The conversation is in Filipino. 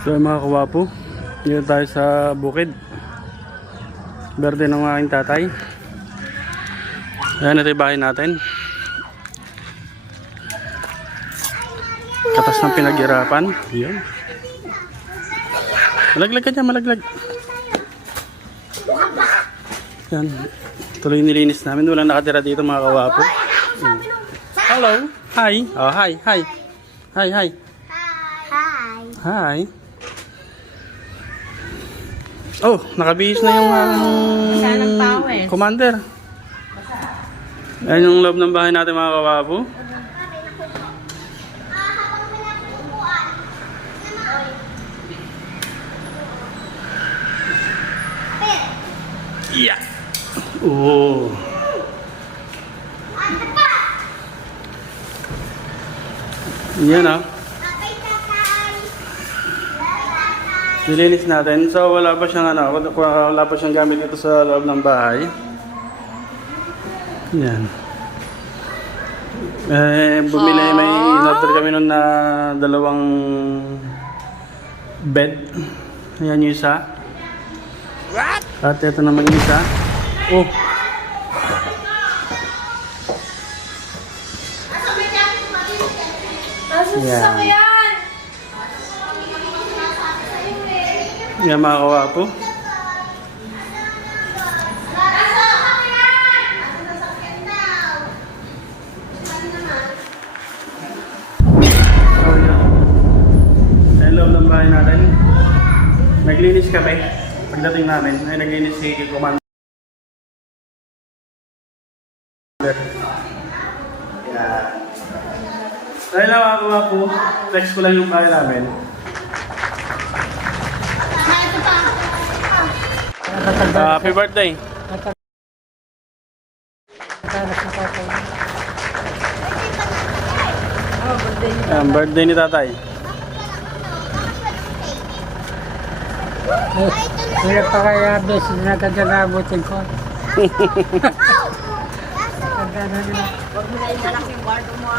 So mga kawapo, dito tayo sa bukid. Berde ng aking tatay. Ayan, ito yung bahay natin. Katas ng pinaghirapan. Ayan. Malaglag ka dyan, malaglag. Ayan. Tuloy nilinis namin. Walang nakatira dito mga kawapo. Hello. Hi. Oh, hi. Hi. Hi, hi. Hi. Hi. Oh, nakabihis na yung commander. Ayan yung loob ng bahay natin mga kawapo. Yeah. Oh. Yan ah. Nilinis natin. So wala pa siyang wala pa siyang gamit dito sa loob ng bahay. Yan. Bumili may in-order kami nun na dalawang bed. Yan yung isa. At ito naman yung isa. Oh. Yan. Yan mga kawapo. Ayan loob ng bahay natin. Naglinis kami. Pagdating namin ay naglinis si Commander. Yan. Dahil lang mga kawapo, text ko lang yung bahay namin. Happy birthday. Birthday ni tatay. Wala pa kaya beses na kaganabutin ko. Huwag mo na yung malaking guardo mo.